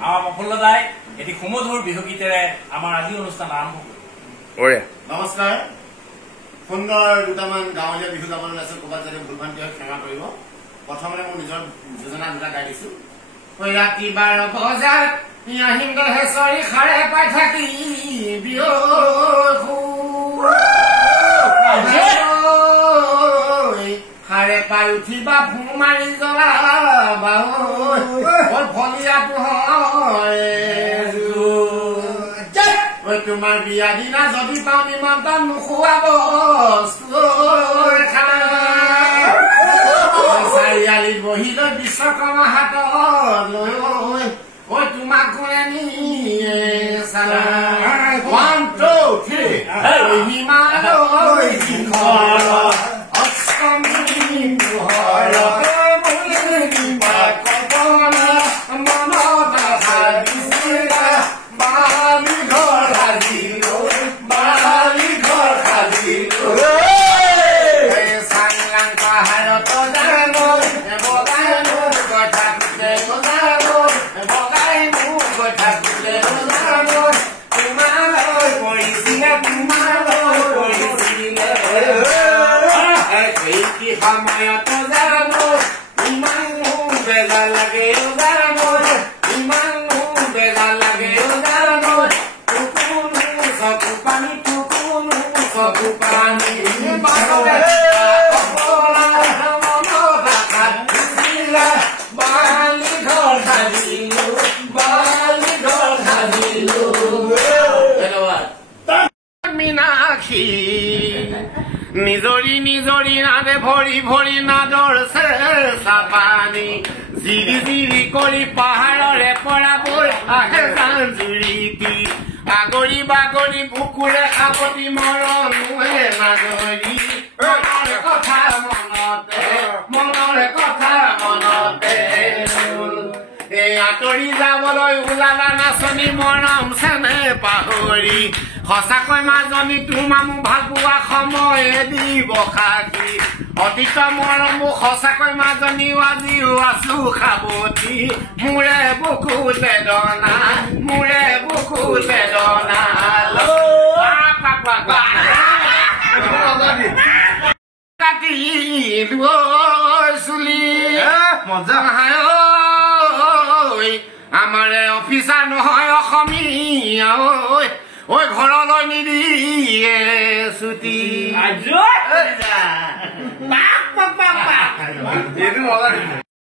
আমাৰ প্ৰফুল্লদাই এটি সুমধুৰ বিহু গীতেৰে আমাৰ আজি অনুষ্ঠান আৰম্ভ কৰে। নমস্কাৰ। সুন্দৰ দুটামান গাঁৱলীয়া বিহু গাবলৈ আছে, ক'ৰবাত যাতে ভুলভ্ৰান্তি হয় ক্ষমা কৰিব। প্ৰথমতে মোৰ নিজৰ যোজনা দুটা গাই দিছো। ৰাতি 12 বজাত আহিম দহেশ্বৰী খাৰে পাই থাকি খাৰে পাই উঠিবা ভূ মাৰি জ্বলাবা ফলিয়াটো হয় তোমাৰ বিয়া দিনা যদি পাওঁ নিমন্ত্ৰণ নোখোৱাব চাৰিআলিত বহি লৈ বিশ্বকৰ্মা হাতত লৈ তোমাক কোনে নিয়ে চালা 1 2 3 হিমালয় সময়ত জানো ইমান বেলা লাগে জানো ইমান বেলা লাগে জানো টুকুনো চকু পানী টুকুনো চকু পানী বালি ঘৰ সাজিলো বালি ঘৰ সাজিলো মীনাক্ষী নিজৰি নিজৰি নাদে ভৰি ভৰি নাদৰ চেঁচা পানী জিৰি জিৰি কৰি পাহাৰৰে পৰা বৈ আহে জাঞ্জুৰিটি আগৰি বাগৰি বুকুৰে সাৱটি মৰমে নাজৰি মনৰে কথা মনতে আঁতৰি যাবলৈ ওলালা নাচনি মৰম চেনে পাহৰি সঁচাকৈ মাজনী তোমাক মোক ভাল পোৱা সময়ে দিব সাক্ষী অতীত মৰম মোক সঁচাকৈ মাজনীও আজিও আছো সাৱতি মোৰে বুকু বেদনা মোৰে বুকু বেদনা কাটি চুলি মজা আমাৰে অফিচাৰ নহয় অসমীয়া ঐ ঘৰলৈ নিদিয়ে ছুটি